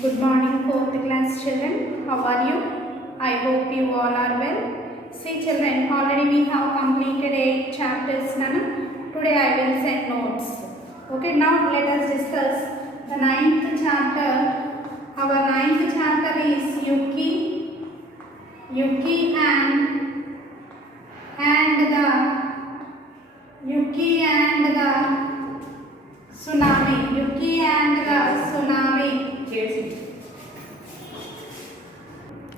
Good morning, 4th class children. How are you? I hope you all are well. See children, already we have completed 8 chapters. Nana. Today I will send notes. Okay, now let us discuss the 9th chapter. Our 9th chapter is Yuki and the tsunami. Yuki and the tsunami.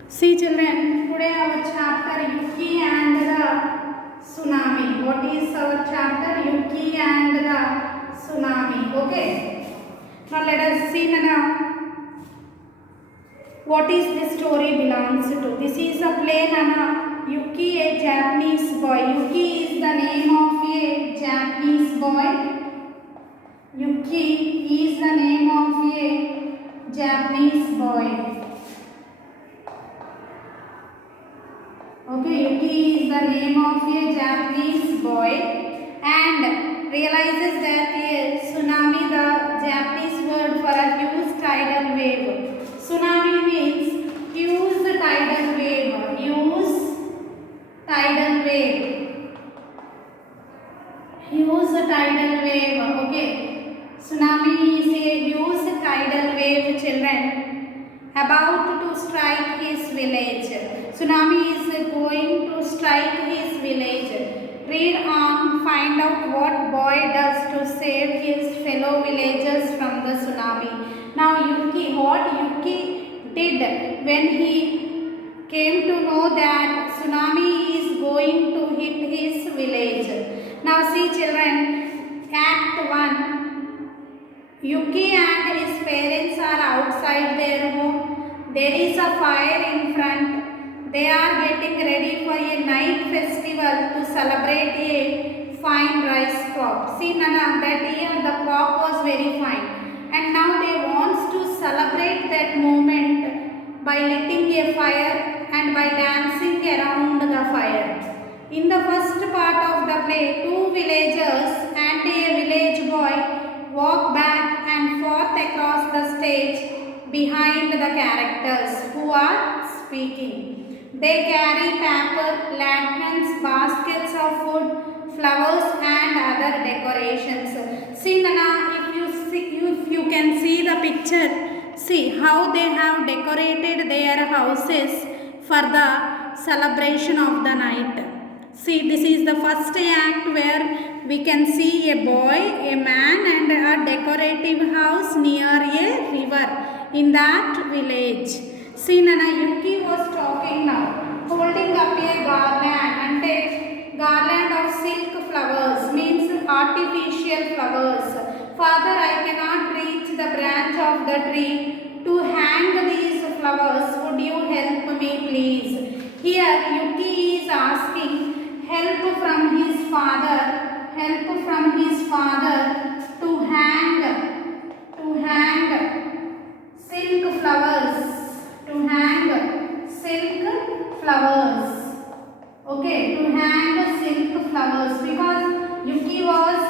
See children, today our chapter Yuki and the tsunami. What is our chapter? Yuki and the tsunami. Okay. Now let us see now what is the story belongs to. This is a play Nana. Yuki, a Japanese boy. Yuki is the name of a Japanese boy. Yuki is the name of a Japanese boy. Okay, Yuki is the name of a Japanese boy and realizes that a tsunami, the Japanese word for a huge tidal wave. Tsunami means huge tidal wave. Huge tidal wave. Huge tidal wave. Okay. Tsunami is a huge tidal wave, children, about to strike his village. Tsunami is going to strike his village. Read on, find out what boy does to save his fellow villagers from the tsunami. Now Yuki, what Yuki did when he came to know that tsunami is going to hit his village. Now see children, Act 1. Yuki and his parents are outside their home. There is a fire in front. They are getting ready for a night festival to celebrate a fine rice crop. See Nana, that year the crop was very fine. And now they want to celebrate that moment by lighting a fire and by dancing around the fire. In the first part of the play, two villagers and a village boy walk back and forth across the stage behind the characters who are speaking. They carry paper, lanterns, baskets of food, flowers and other decorations. See Nana, if you can see the picture, see how they have decorated their houses for the celebration of the night. See, this is the first act where we can see a boy, a man and a decorative house near a river in that village. See Nana, Yuki was talking now, holding up a garland and a garland of silk flowers, means artificial flowers. Father, I cannot reach the branch of the tree to hang these flowers. Would you help me please? Here Yuki is asking help from his father to hang silk flowers, okay, to hang silk flowers, because Yuki was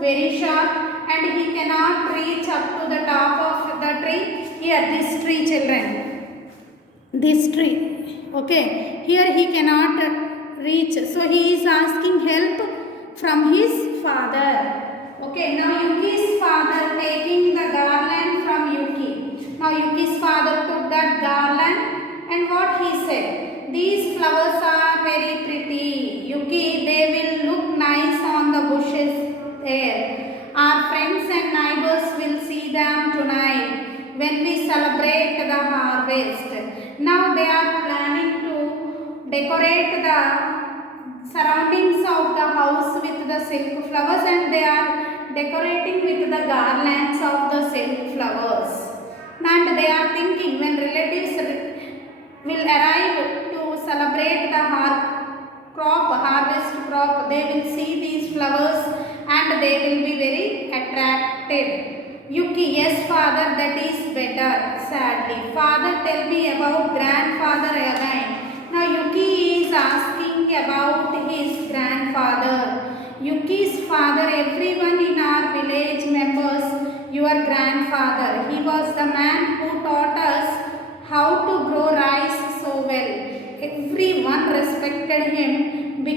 very short and he cannot reach up to the top of the tree. Here, this tree children, this tree, okay, here he cannot reach, so he is asking help from his father. Okay, now Yuki's father taking the garland from Yuki. Now Yuki's father took that garland and what he said, these flowers are very pretty, Yuki, they will look nice on the bushes there. Our friends and neighbors will see them tonight when we celebrate the harvest. Now they are planning to decorate the surroundings of the house with the silk flowers and they are decorating with the garlands of the silk flowers. And they are thinking when relatives will arrive to celebrate the harvest crop, they will see these flowers and they will be very attracted. Yuki, yes father, that is better, sadly. Father, tell me about grandfather again. Now Yuki is asking about his grandfather. Yuki's father, everyone in our village members your grandfather. He was the man who taught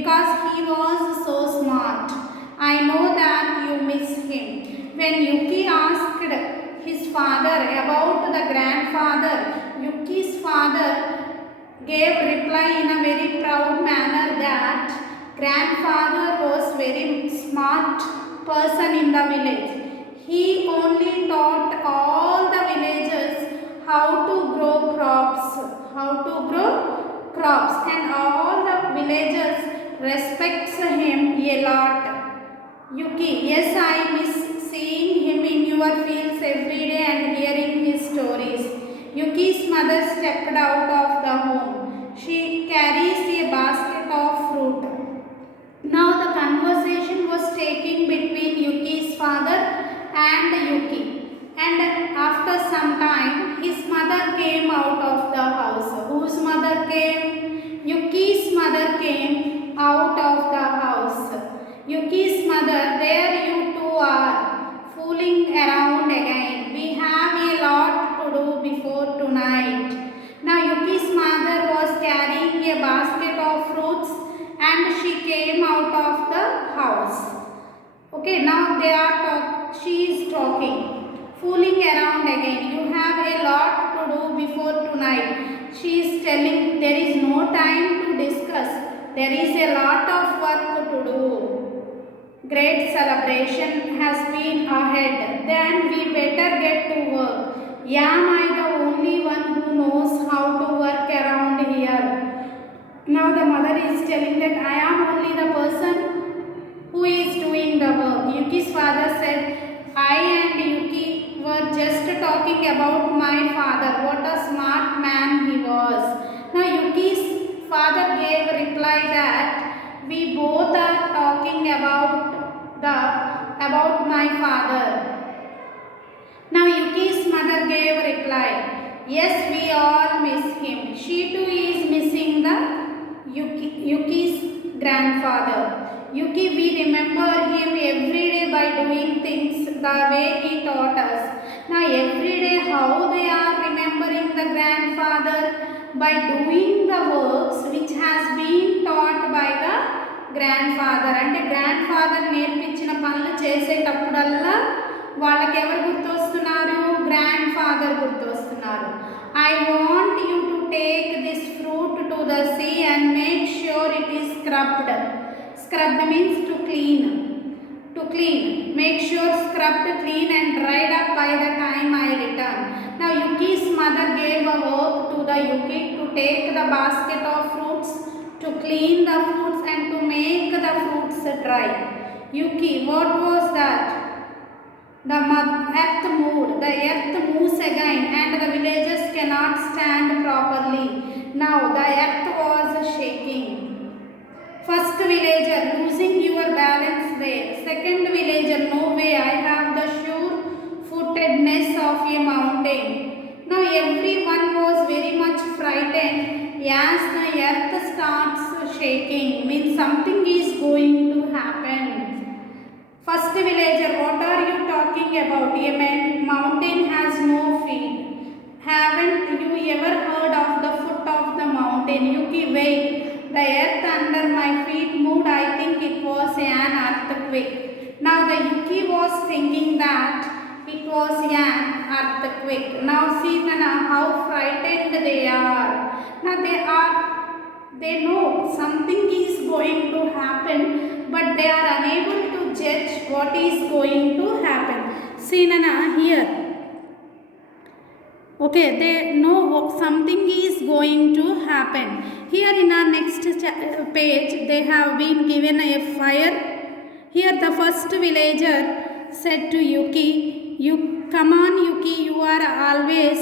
because he was so smart. I know that you miss him. When Yuki asked his father about the grandfather, Yuki's father gave reply in a very proud manner that grandfather was very smart person in the village. He only taught all the villagers how to grow crops, and all the villagers respects him a lot. Yuki, yes, I miss seeing him in your fields every day and hearing his stories. Yuki's mother stepped out of the home. She carries a basket of fruit. Now the conversation was taking between Yuki's father and Yuki. And after some time, his mother came out of the house. Whose mother came? Yuki's mother came out of the house. Yuki's mother, there you two are, fooling around again. We have a lot to do before tonight. Now Yuki's mother was carrying a basket of fruits and she came out of the house. Okay, now she is talking. Fooling around again. You have a lot to do before tonight. She is telling there is no time to discuss. There is a lot of work to do. Great celebration has been ahead. Then we better get to work. Am I the only one who knows how to work around here? Now the mother is telling that I am only the person who is doing the work. Yuki's father said, I and Yuki were just talking about my father. What a smart man he was. Now Yuki's father gave reply that we both are talking about my father. Now Yuki's mother gave reply, yes, we all miss him. She too is missing the Yuki's grandfather. Yuki, we remember him every day by doing things the way he taught us. Now every day how they are remembering the grandfather? By doing the works which has been taught by the grandfather. అంటే grandfather నేర్పించిన పనులు చేసేటప్పుడల్లా వాళ్ళకి ఎవరు గుర్తొస్తున్నారు? grandfather గుర్తొస్తున్నారు. I want you to take this fruit to the sea and make sure it is scrubbed. Scrubbed means to clean. Make sure scrubbed, clean and dried up by the time I return. Now Yuki's mother gave a work to the Yuki to take the basket of fruits, to clean the fruits and to make the fruits dry. Yuki, what was that? The earth moves again and the villagers cannot stand properly. Now the earth was shaking. First villager, losing your balance there. Second villager, no way, I have the sure-footedness of a mountain. Now everyone was very much frightened as the earth starts shaking. Means something is going to happen. First villager, what are you talking about? A mountain has no feet. Haven't you ever heard of the foot of the mountain? Yuki, wait. The earth under my feet moved. I think it was an earthquake. Now the Yuki was thinking that it was an earthquake. Now see how frightened they are. Now they know something is going to happen, but they are unable to judge what is going to happen. See here. Okay, they know something is going to happen. Here in our next page, they have been given a fire. Here the first villager said to Yuki, come on Yuki, you are always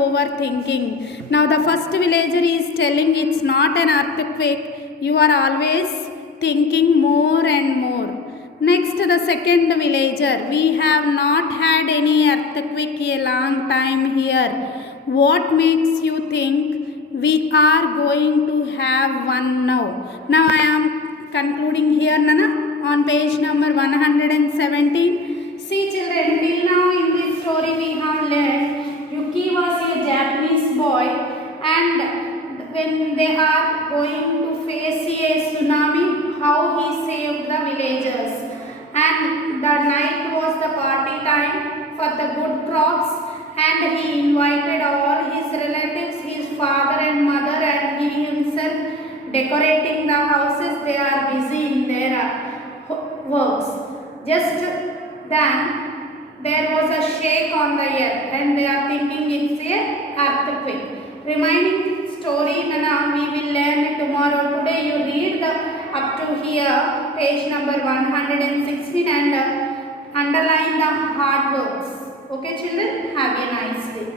overthinking. Now the first villager is telling it's not an earthquake, you are always thinking more and more. Next, the second villager, we have not had any earthquake a long time here. What makes you think we are going to have one now? Now I am concluding here on page number 117. See children, till now in this story we have learned Yuki was a Japanese boy, and when they are going to face a time for the good crops, and he invited all his relatives, his father and mother, and he himself decorating the houses. They are busy in their works. Just then there was a shake on the earth, and they are thinking it's a earthquake. Remaining story Nana we will learn tomorrow. Today you read the up to here page number 116 and underline the hard words. Okay children, have a nice day.